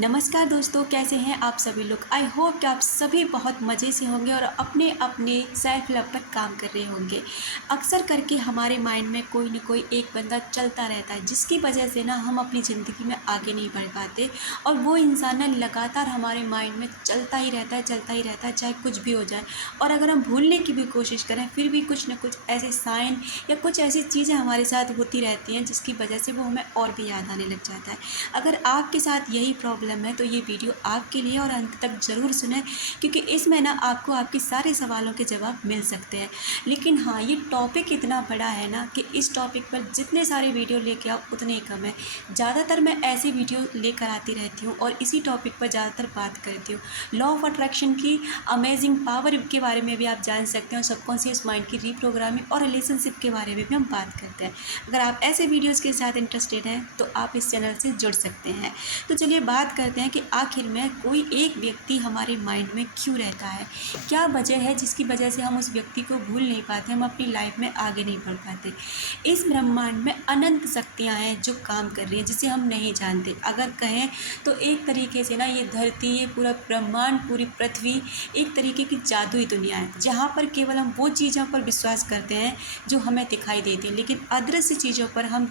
नमस्कार दोस्तों, कैसे हैं आप सभी लोग। आई होप कि आप सभी बहुत मज़े से होंगे और अपने अपने सेल्फ लव पर काम कर रहे होंगे। अक्सर करके हमारे माइंड में कोई न कोई एक बंदा चलता रहता है, जिसकी वजह से ना हम अपनी ज़िंदगी में आगे नहीं बढ़ पाते। और वो इंसान ना लगातार हमारे माइंड में चलता ही रहता है, चलता ही रहता है, चाहे कुछ भी हो जाए। और अगर हम भूलने की भी कोशिश करें, फिर भी कुछ न कुछ ऐसे साइन या कुछ ऐसी चीज़ें हमारे साथ होती रहती हैं, जिसकी वजह से वो हमें और भी याद आने लग जाता है। अगर आपके साथ यही प्रॉब्लम है तो ये वीडियो आपके लिए, और अंत तक ज़रूर सुनें, क्योंकि इसमें ना आपको आपके सारे सवालों के जवाब मिल सकते हैं। लेकिन हाँ, ये टॉपिक इतना बड़ा है ना कि इस टॉपिक पर जितने सारे वीडियो लेके आओ उतने ही कम है। ज़्यादातर मैं ऐसी वीडियो लेकर आती रहती हूँ और इसी टॉपिक पर ज़्यादातर बात करती हूँ। लॉ ऑफ अट्रैक्शन की अमेजिंग पावर के बारे में भी आप जान सकते हैं, और सबकॉन्शियस माइंड की रीप्रोग्रामिंग और रिलेशनशिप के बारे में भी हम बात करते हैं। अगर आप ऐसे वीडियोज़ के साथ इंटरेस्टेड हैं तो आप इस चैनल से जुड़ सकते हैं। तो चलिए बात करते हैं कि आखिर में कोई एक व्यक्ति हमारे माइंड में क्यों रहता है। क्या वजह है जिसकी वजह से हम उस व्यक्ति को भूल नहीं पाते, हम अपनी लाइफ में आगे नहीं बढ़ पाते। इस ब्रह्मांड में अनंत शक्तियाँ हैं जो काम कर रही हैं, जिसे हम नहीं जानते। अगर कहें तो एक तरीके से ना ये धरती, ये पूरा ब्रह्मांड, पूरी पृथ्वी एक तरीके की जादुई दुनिया है, जहाँ पर केवल हम वो चीज़ों पर विश्वास करते हैं जो हमें दिखाई देती हैं, लेकिन अदृश्य चीज़ों पर हम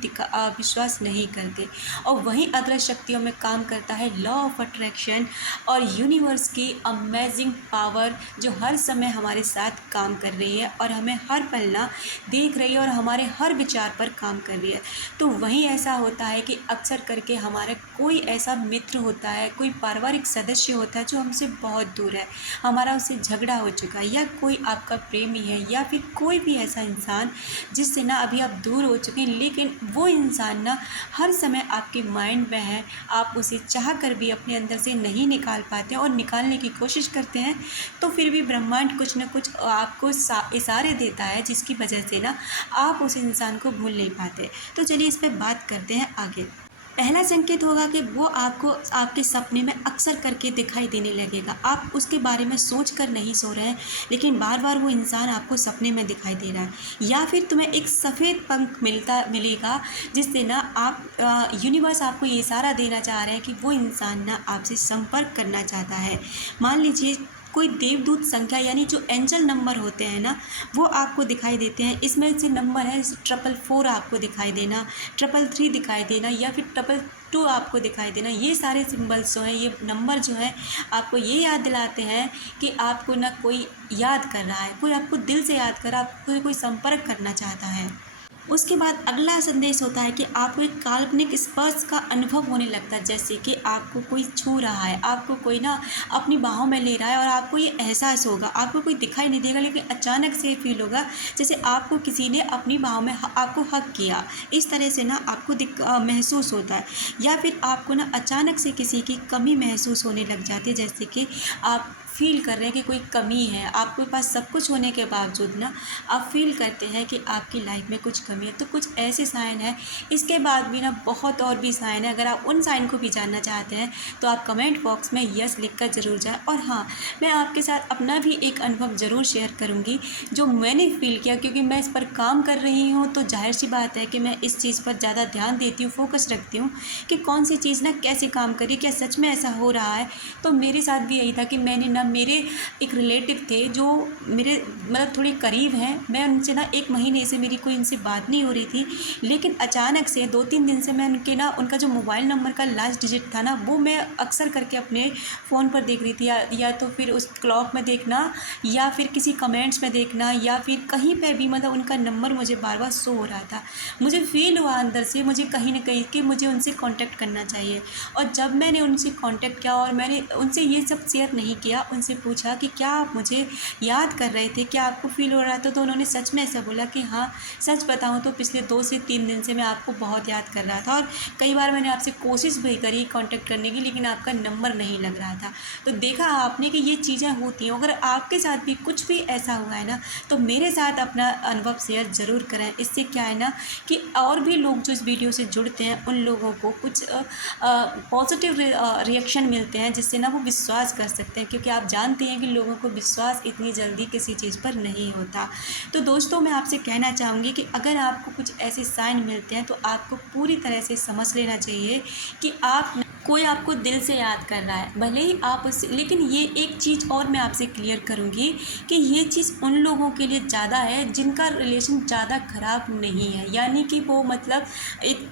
विश्वास नहीं करते। और वहीं अदृश्य शक्तियों में काम करता है लॉ ऑफ अट्रैक्शन और यूनिवर्स की अमेजिंग पावर, जो हर समय हमारे साथ काम कर रही है और हमें हर पल ना देख रही है और हमारे हर विचार पर काम कर रही है। तो वहीं ऐसा होता है कि अक्सर करके हमारा कोई ऐसा मित्र होता है, कोई पारिवारिक सदस्य होता है जो हमसे बहुत दूर है, हमारा उससे झगड़ा हो चुका है, या कोई आपका प्रेमी है, या फिर कोई भी ऐसा इंसान जिससे ना अभी आप दूर हो चुके हैं, लेकिन वो इंसान ना हर समय आपके माइंड में है। आप उसे चाह कर भी अपने अंदर से नहीं निकाल पाते और निकालने की कोशिश करते हैं, तो फिर भी ब्रह्मांड कुछ न कुछ आपको इशारे देता है, जिसकी वजह से ना आप उस इंसान को भूल नहीं पाते। तो चलिए इस पर बात करते हैं आगे। पहला संकेत होगा कि वो आपको आपके सपने में अक्सर करके दिखाई देने लगेगा। आप उसके बारे में सोच कर नहीं सो रहे हैं, लेकिन बार बार वो इंसान आपको सपने में दिखाई दे रहा है। या फिर तुम्हें एक सफ़ेद पंख मिलेगा, जिससे ना आप यूनिवर्स आपको ये इशारा देना चाह रहे हैं कि वो इंसान ना आपसे संपर्क करना चाहता है। मान लीजिए कोई देवदूत संख्या, यानी जो एंजल नंबर होते हैं ना, वो आपको दिखाई देते हैं। इसमें से नंबर है 444 आपको दिखाई देना, 333 दिखाई देना, या फिर 222 आपको दिखाई देना। ये सारे सिंबल्स जो हैं, ये नंबर जो हैं, आपको ये याद दिलाते हैं कि आपको ना कोई याद कर रहा है, कोई आपको दिल से याद कर रहा है, आपको कोई संपर्क करना चाहता है। उसके बाद अगला संदेश होता है कि आपको एक काल्पनिक स्पर्श का अनुभव होने लगता है, जैसे कि आपको कोई छू रहा है, आपको कोई ना अपनी बाहों में ले रहा है, और आपको ये एहसास होगा, आपको कोई दिखाई नहीं देगा, लेकिन अचानक से फील होगा जैसे आपको किसी ने अपनी बाहों में आपको हग किया। इस तरह से ना आपको महसूस होता है। या फिर आपको ना अचानक से किसी की कमी महसूस होने लग जाती है, जैसे कि आप फील कर रहे हैं कि कोई कमी है, आपके पास सब कुछ होने के बावजूद ना आप फील करते हैं कि आपकी लाइफ में कुछ कमी है। तो कुछ ऐसे साइन हैं। इसके बाद भी ना बहुत और भी साइन है। अगर आप उन साइन को भी जानना चाहते हैं तो आप कमेंट बॉक्स में यस लिख कर ज़रूर जाएं। और हाँ, मैं आपके साथ अपना भी एक अनुभव ज़रूर शेयर करूँगी जो मैंने फ़ील किया, क्योंकि मैं इस पर काम कर रही हूँ। तो जाहिर सी बात है कि मैं इस चीज़ पर ज़्यादा ध्यान देती हूँ, फोकस रखती हूँ कि कौन सी चीज़ ना कैसे काम करी, क्या सच में ऐसा हो रहा है। तो मेरे साथ भी यही था कि मैंने ना, मेरे एक रिलेटिव थे जो मेरे मतलब थोड़े करीब हैं, मैं उनसे ना 1 महीने से मेरी कोई उनसे बात नहीं हो रही थी, लेकिन अचानक से 2-3 दिन से मैं उनका जो मोबाइल नंबर का लास्ट डिजिट था ना, वो मैं अक्सर करके अपने फ़ोन पर देख रही थी, या तो फिर उस क्लॉक में देखना, या फिर किसी कमेंट्स में देखना, या फिर कहीं पे भी मतलब उनका नंबर मुझे बार बार शो हो रहा था। मुझे फ़ील हुआ अंदर से, मुझे कहीं ना कहीं कि मुझे उनसे कॉन्टैक्ट करना चाहिए। और जब मैंने उनसे कॉन्टैक्ट किया और मैंने उनसे ये सब शेयर नहीं किया, उनसे पूछा कि क्या आप मुझे याद कर रहे थे, क्या आपको फ़ील हो रहा था, तो उन्होंने सच में ऐसा बोला कि हाँ, सच बताऊँ तो पिछले 2 से 3 दिन से मैं आपको बहुत याद कर रहा था, और कई बार मैंने आपसे कोशिश भी करी कांटेक्ट करने की, लेकिन आपका नंबर नहीं लग रहा था। तो देखा आपने कि ये चीज़ें होती हैं। अगर आपके साथ भी कुछ भी ऐसा हुआ है ना, तो मेरे साथ अपना अनुभव शेयर ज़रूर करें। इससे क्या है ना कि और भी लोग जो इस वीडियो से जुड़ते हैं, उन लोगों को कुछ पॉजिटिव रिएक्शन मिलते हैं, जिससे ना वो विश्वास कर सकते हैं, क्योंकि आप जानते हैं कि लोगों को विश्वास इतनी जल्दी किसी चीज़ पर नहीं होता। तो दोस्तों, मैं आपसे कहना चाहूँगी कि अगर आपको कुछ ऐसे साइन मिलते हैं तो आपको पूरी तरह से समझ लेना चाहिए कि आप कोई आपको दिल से याद कर रहा है, भले ही आप उससे, लेकिन ये एक चीज़ और मैं आपसे क्लियर करूँगी कि ये चीज़ उन लोगों के लिए ज़्यादा है जिनका रिलेशन ज़्यादा ख़राब नहीं है, यानी कि वो मतलब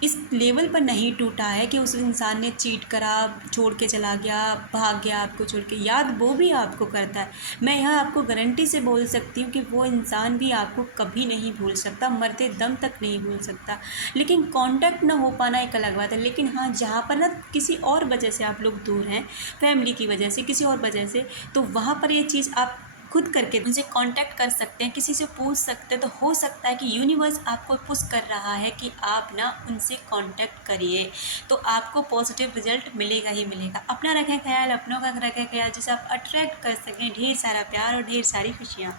इस लेवल पर नहीं टूटा है कि उस इंसान ने चीट करा, छोड़ के चला गया, भाग गया आपको छोड़ के, याद वो भी आपको करता है। मैं यहाँ आपको गारंटी से बोल सकती हूँ कि वो इंसान भी आपको कभी नहीं भूल सकता, मरते दम तक नहीं भूल सकता। लेकिन कांटेक्ट ना हो पाना एक अलग बात है। लेकिन हाँ, जहाँ पर ना किसी और वजह से आप लोग दूर हैं, फैमिली की वजह से, किसी और वजह से, तो वहाँ पर ये चीज़ आप खुद करके उनसे कांटेक्ट कर सकते हैं, किसी से पूछ सकते हैं। तो हो सकता है कि यूनिवर्स आपको पुश कर रहा है कि आप ना उनसे कांटेक्ट करिए, तो आपको पॉजिटिव रिजल्ट मिलेगा ही मिलेगा। अपना रखें ख्याल, अपनों का रखें ख्याल, जिसे आप अट्रैक्ट कर सकें ढेर सारा प्यार और ढेर सारी खुशियाँ।